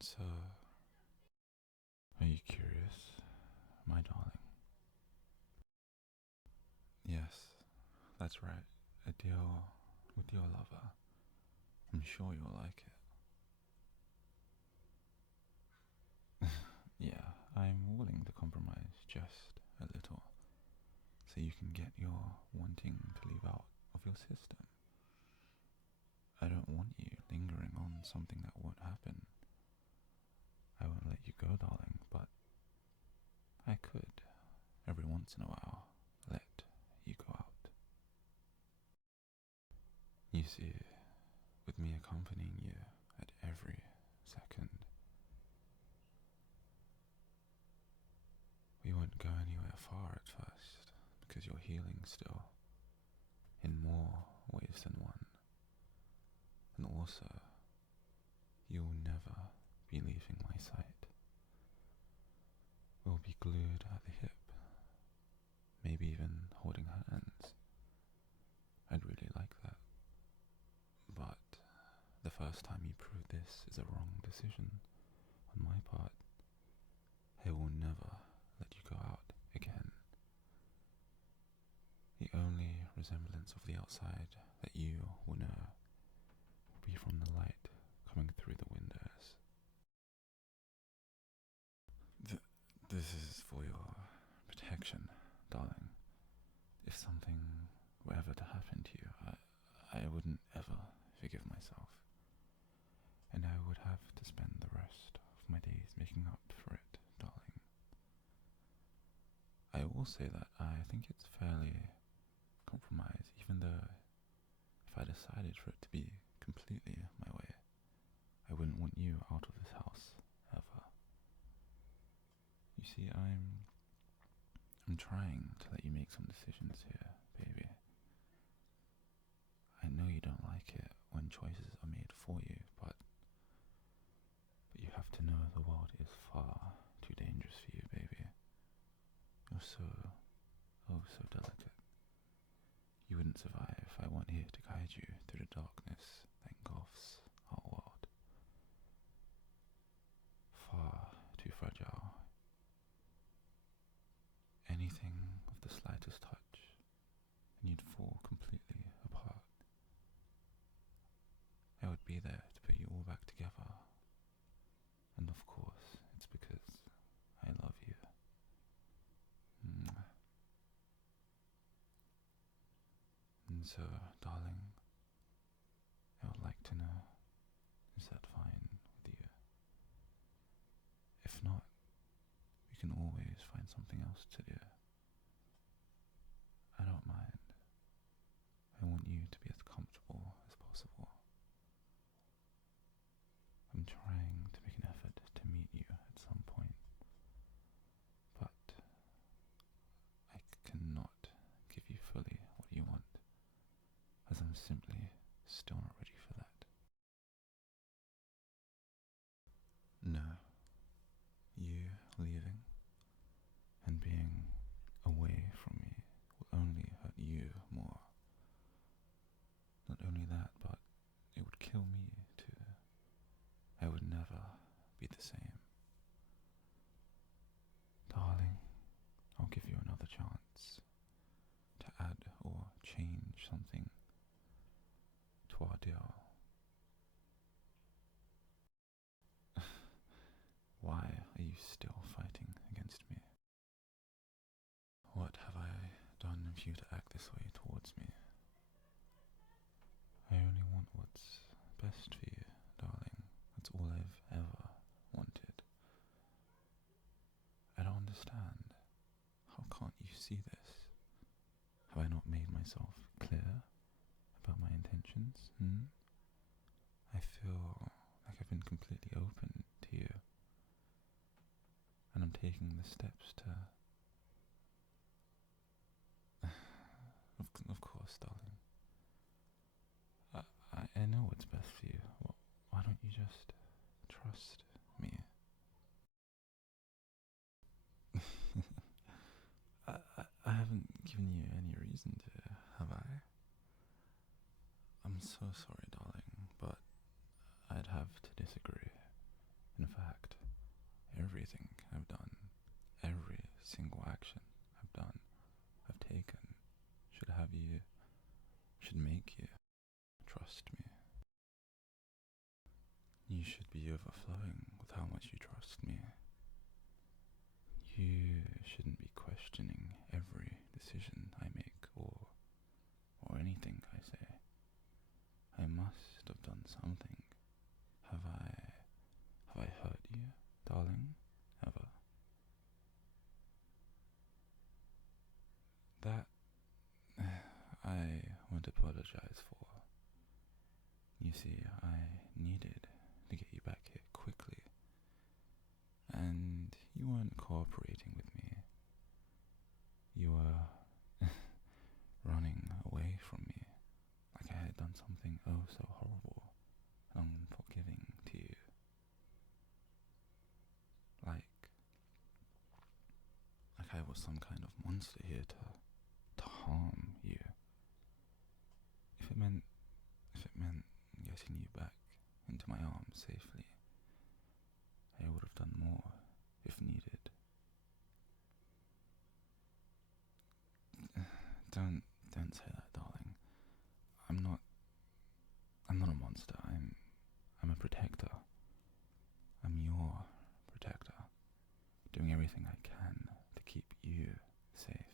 So, are you curious, my darling? Yes, that's right. A deal with your lover. I'm sure you'll like it. Yeah, I'm willing to compromise just a little, so you can get your wanting to leave out of your system. I don't want you lingering on something that won't happen. I won't let you go, darling, but I could, every once in a while, let you go out. You see, with me accompanying you at every second, we won't go anywhere far at first, because you're healing still, in more ways than one. And also, you'll never be leaving my sight. We'll be glued at the hip, maybe even holding hands. I'd really like that. But the first time you prove this is a wrong decision on my part, I will never let you go out again. The only resemblance of the outside that you will know will be from the light coming through the windows. This is for your protection, darling. If something were ever to happen to you, I wouldn't ever forgive myself. And I would have to spend the rest of my days making up for it, darling. I will say that I think it's fairly compromised, even though if I decided for it to be completely my way, I wouldn't want you out of this house, ever. You see, I'm trying to let you make some decisions here, baby. I know you don't like it when choices are made for you, but you have to know the world is far too dangerous for you, baby. You're so, oh so delicate. You wouldn't survive if I weren't here to guide you through the darkness that engulfs our world. Far too fragile. Anything of the slightest touch, and you'd fall completely apart. I would be there to put you all back together. And of course, it's because I love you. Mwah. And so, darling, I would like to know, is that fine with you? If not, we can always find something else to do. I don't mind. I want you to be as comfortable as possible. I'm trying to make an effort to meet you at some point, but I cannot give you fully what you want, as I'm simply still not ready for that. No, you leaving and being away from me will only hurt you more. Not only that, but it would kill me too. I would never be the same. Darling, I'll give you another chance to add or change something to our deal. Why are you still fighting against me? What have I done for you to act this way towards me? I only want what's best for you, darling. That's all I've ever wanted. I don't understand. How can't you see this? Have I not made myself clear about my intentions? I feel like I've been completely open to you. And I'm taking the steps to... of course, darling. I know what's best for you. Why don't you just trust me? I haven't given you any reason to, have I? I'm so sorry, darling, but I'd have to disagree. In should make you trust me. You should be overflowing with how much you trust me. You shouldn't be questioning every decision I make or anything I say. I must have done something. Have I hurt you, darling? Ever? That I won't apologize for. You see, I needed to get you back here quickly, and you weren't cooperating with me. You were running away from me, like I had done something oh so horrible, unforgiving to you. Like I was some kind of monster here to harm you. If it meant getting you back into my arms safely, I would have done more if needed. Don't say that, darling. I'm not a monster. I'm a protector. I'm your protector, doing everything I can to keep you safe.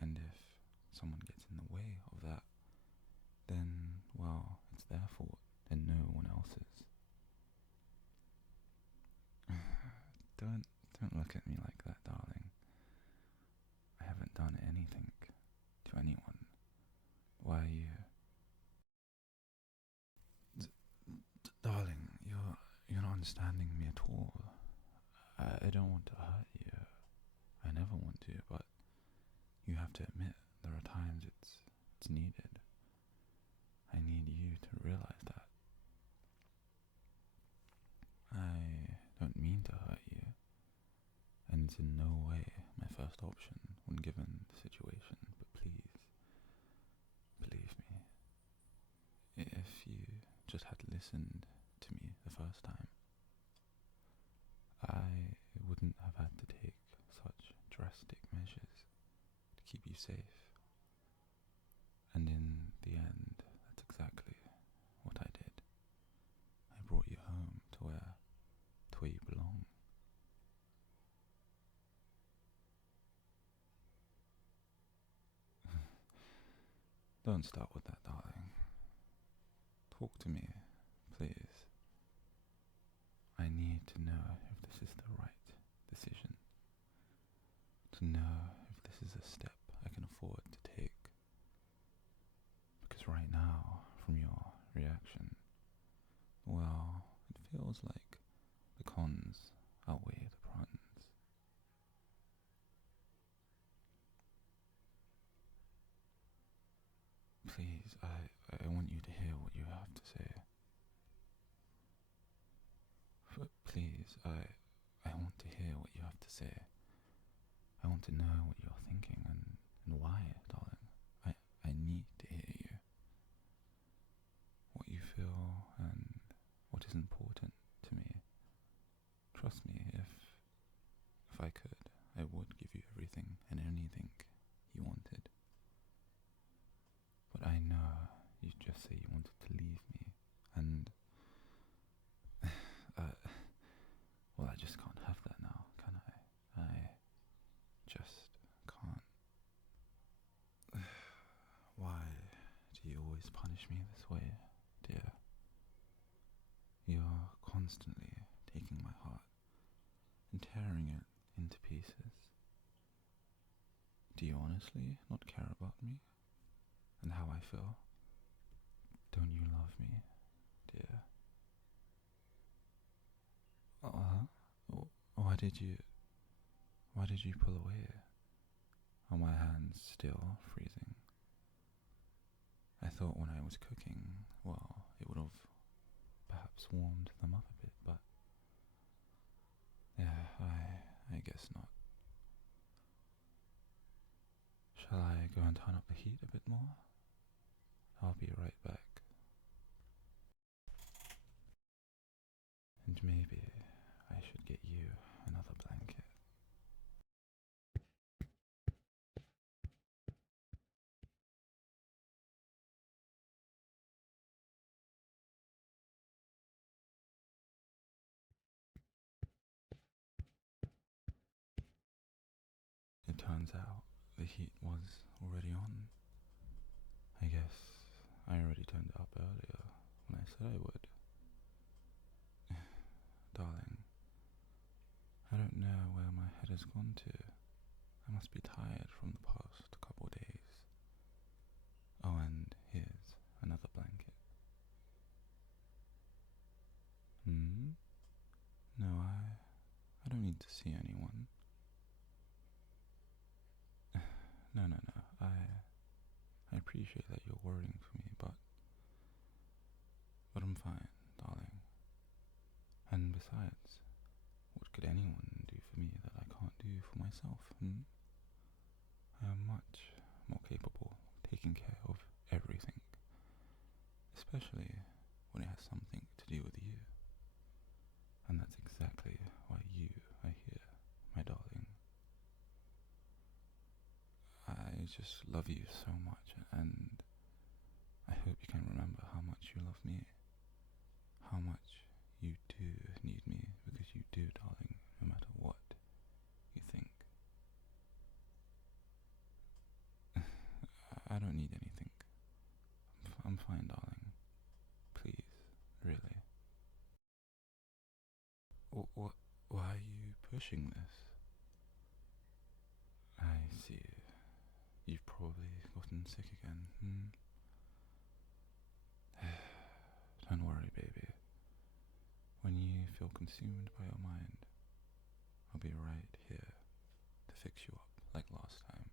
And if someone gets in the way of that, then, well, it's their fault and no one else's. Don't look at me like that, darling. I haven't done anything to anyone. Why are you... Darling, you're not understanding me at all. I don't want to hurt you. I never want to, but you have to admit there are times it's needed. I need you to realize that. I don't mean to hurt you, and it's in no way my first option when given the situation, but please, believe me. If you just had listened to me the first time, I wouldn't have had to take such drastic measures to keep you safe. And in the end, that's exactly what I did. I brought you home to where you belong. Don't start with that, darling. Talk to me, please. I need to know if this is the right decision. To know if this is a step I can afford to take. Because right now, from your reaction, well, it feels like the cons outweigh the pros. Please, I want you to hear what you have to say. Please, I want to hear what you have to say. I want to know what you're thinking and why, darling. I need to hear you. What you feel and what is important to me. Trust me, if I could, I would give you everything and anything you wanted. But I know you just say you wanted to leave me, and well, I just can't have that now, can I? I just can't. Why do you always punish me this way, dear? You're constantly taking my heart and tearing it into pieces. Do you honestly not care about me and how I feel? Don't you love me, dear? Why did you pull away? Are my hands still freezing? I thought when I was cooking, well, it would have perhaps warmed them up a bit, but yeah, I guess not. Shall I go and turn up the heat a bit more? I'll be right back. And maybe I should get you another blanket. turns out the heat was already on. I guess I already turned it up earlier when I said I would. Darling, I don't know where my head has gone to. I must be tired from the past couple days. Oh, and here's another blanket. No, I don't need to see anyone. No. I appreciate that you're worrying for me, but I'm fine, darling. And besides, what could anyone do for me that I can't do for myself? I am much more capable of taking care of everything, especially when it has something to do with you. And that's exactly why you are here, my darling. I just love you so much, and I hope you can remember how much you love me, how much you do need me, because you do, darling, no matter what you think. I don't need anything. I'm fine, darling. Please, really. Why are you pushing this? I see. You've probably gotten sick again, Don't worry, baby. When you feel consumed by your mind, I'll be right here to fix you up like last time,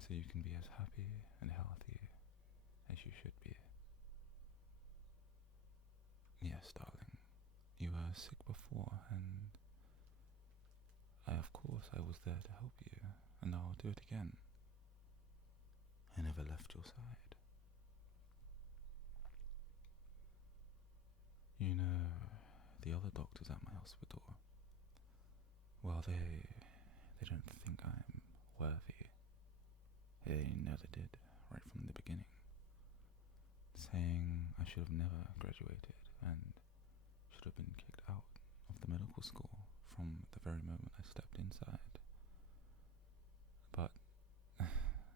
so you can be as happy and healthy as you should be. Yes, darling, you were sick before, and of course I was there to help you, and I'll do it again. I never left your side. You know, the other doctors at my hospital, well, they don't think I'm worthy. They never did, right from the beginning, saying I should have never graduated and should have been kicked out of the medical school from the very moment I stepped inside. But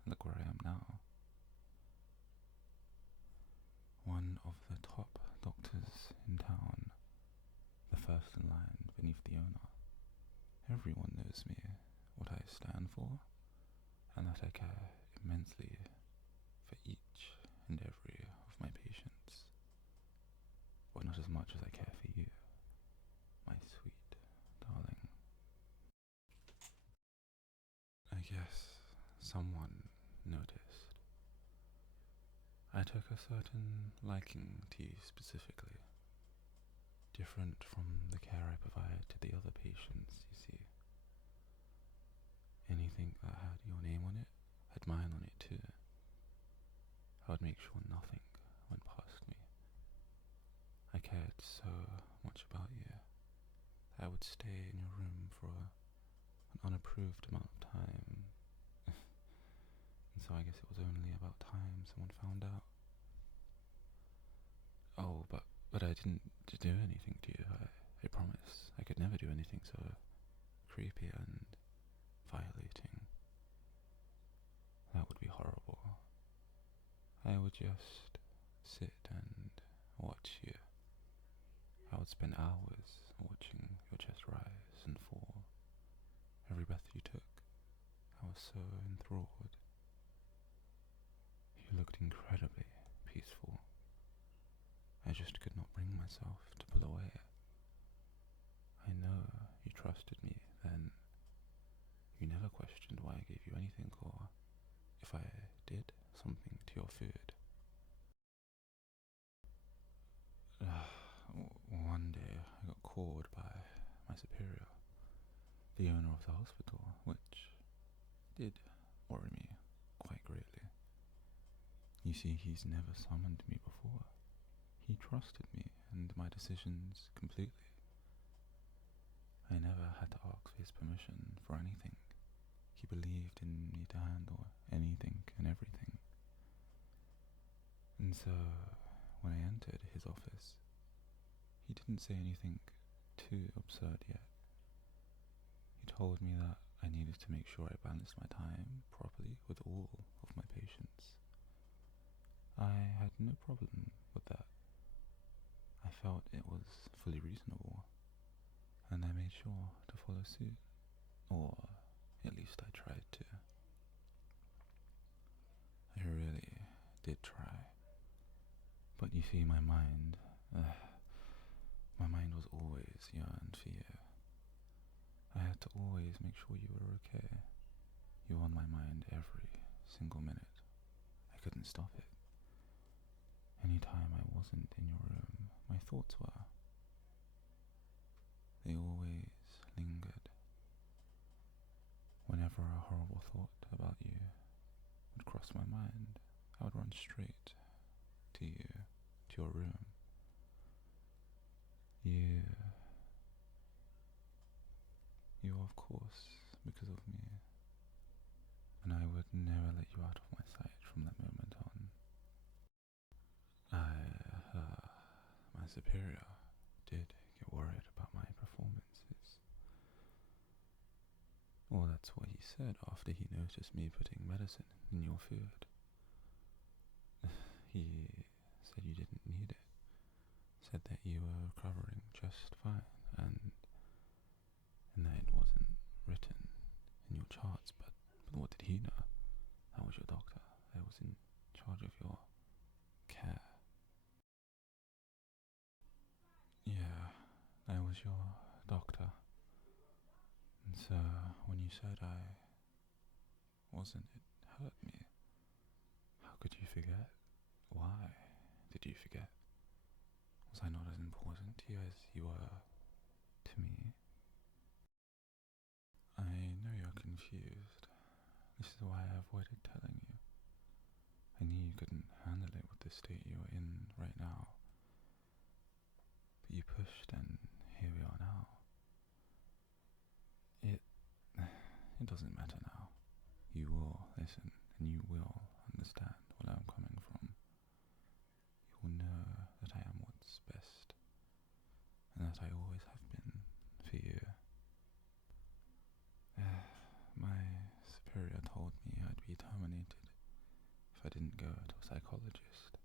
look where I am now. One of the top doctors in town, the first in line beneath the owner. Everyone knows me, what I stand for, and that I care immensely for each and every of my patients, but not as much as I care for you, my sweet darling. I guess someone noticed. I took a certain liking to you specifically, different from the care I provide to the other patients, you see. Anything that had your name on it had mine on it too. I would make sure nothing went past me. I cared so much about you that I would stay in your room for an unapproved amount of time. And so I guess it was only about time someone found out. Oh, but I didn't do anything to you. I promise. I could never do anything so creepy and violating. That would be horrible. I would just sit and watch you. I would spend hours watching your chest rise and fall. Every breath you took, I was so enthralled. You looked incredibly peaceful. I just could not bring myself to pull away. I know you trusted me then. You never questioned why I gave you anything or if I did something to your food. One day I got called by my superior, the owner of the hospital, which did worry me quite greatly. You see, he's never summoned me before. He trusted me and my decisions completely. I never had to ask his permission for anything. He believed in me to handle anything and everything. And so, when I entered his office, he didn't say anything too absurd yet. He told me that I needed to make sure I balanced my time properly with all of my patients. I had no problem with that. I felt it was fully reasonable, and I made sure to follow suit, or at least I tried to. I really did try. But you see, my mind was always yearned for you. I had to always make sure you were okay. You were on my mind every single minute. I couldn't stop it. Any time I wasn't in your room, my thoughts were. They always lingered. Whenever a horrible thought about you would cross my mind, I would run straight to you, to your room. You of course, because of me, and I would never let you out of my sight from that moment on. My superior did get worried about my performances. Well, that's what he said after he noticed me putting medicine in your food. He said you didn't need it, said that you were recovering just fine, and that it wasn't written in your charts, but what did he know? I was your doctor. I was in charge of your care. Yeah, I was your doctor. And so when you said I wasn't, it hurt me. How could you forget? Why did you forget? Was I not as important to you as you were to me? I know you're confused. This is why I avoided telling you. I knew you couldn't handle it with the state you are in right now. But you pushed, and here we are now. It doesn't matter now. You will listen, and you will understand where I'm coming from. You will know that I am what's best, and that I always have been for you. My superior told me I'd be terminated if I didn't go to a psychologist.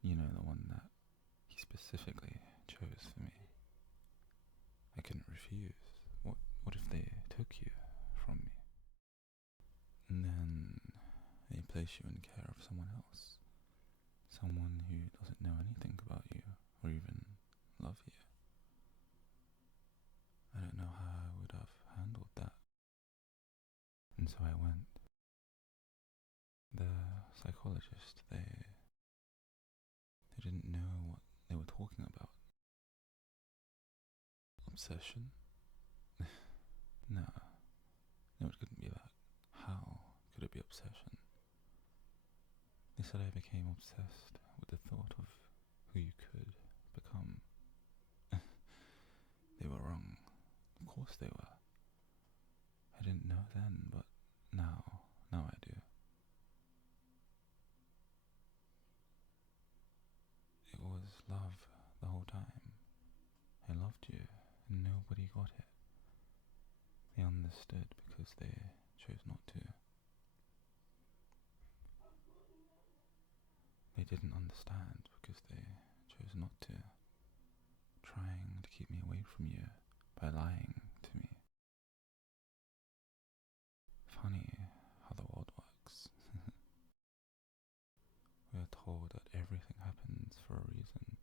You know, the one that he specifically chose for me. I couldn't refuse. What if they took you from me? And then they place you in care of someone else. Someone who doesn't know anything about you, or even love you. I don't know how I would have handled that. And so I went. The psychologist, they didn't know what they were talking about. Obsession? No, it couldn't be that. How could it be obsession? They said I became obsessed with the thought of who you could become. They were wrong. Of course they were. I didn't know then, but now I do. It was love the whole time. I loved you, and nobody got it. They understood because they chose not to. They didn't understand because they chose not to, trying to keep me away from you by lying to me. Funny how the world works. We are told that everything happens for a reason.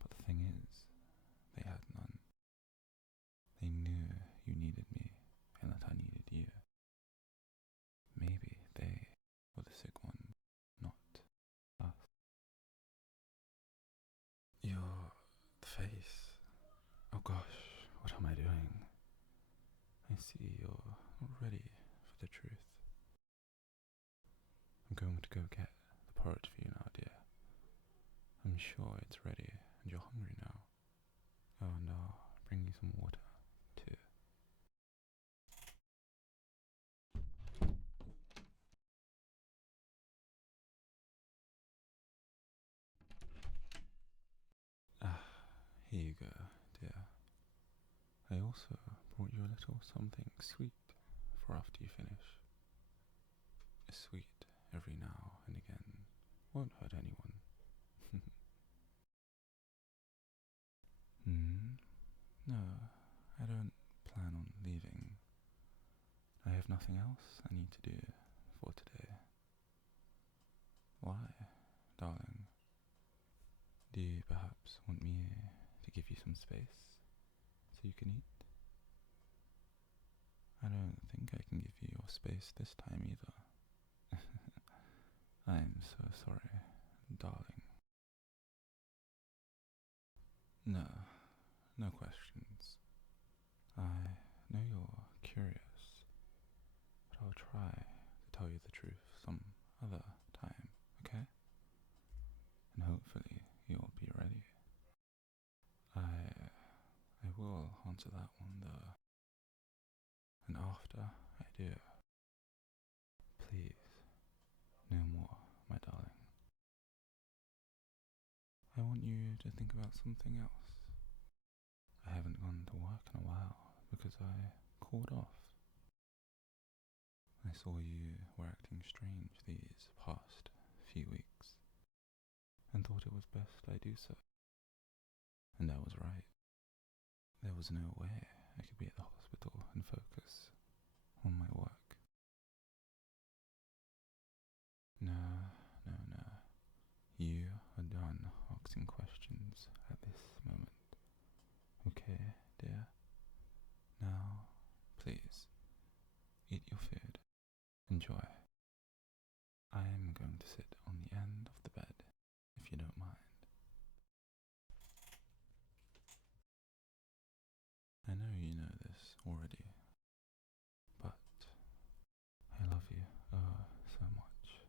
But the thing is, they had none. They knew you needed me and that I needed you. Maybe they were the sick one, not us. Your face. Oh gosh, what am I doing? I see you're not ready for the truth. I'm going to go get the porridge for you now, dear. I'm sure it's ready and you're hungry now. Oh, and I'll bring you some water, too. Here you go, dear. I also brought you a little something sweet for after you finish. A sweet every now and again won't hurt anyone. No, I don't plan on leaving. I have nothing else I need to do for today. Why, darling? Do you perhaps want me to give you some space so you can eat? I don't think I can give you your space this time either. I'm so sorry, darling. No, no questions. I know you're curious, but I'll try to tell you the truth some other time, okay? And hopefully you'll be ready. I will answer that one though. And after I do, please, no more, my darling. I want you to think about something else. I haven't gone to work in a while because I called off. I saw you were acting strange these past few weeks and thought it was best I do so. And I was right. There was no way I could be at the hospital and focus on my work. No, no, no. You are done asking questions at this moment. Okay, dear? Now, please, eat your food. Enjoy. I am going to sit on the end of the bed, if you don't mind. I know you know this already, but I love you so much,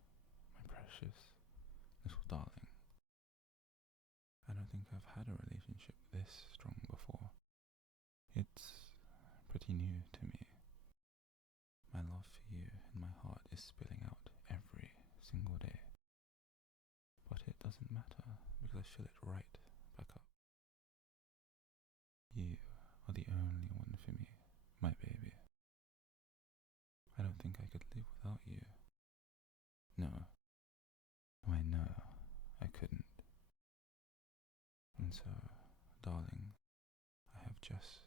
my precious little darling. I don't think I've had a relationship this strong before. It's pretty new to me. My love for you in my heart is spilling out every single day. But it doesn't matter because I fill it right back up. You are the only one for me, my baby. I don't think I could live without you. No, I know I couldn't. And so, darling, I have just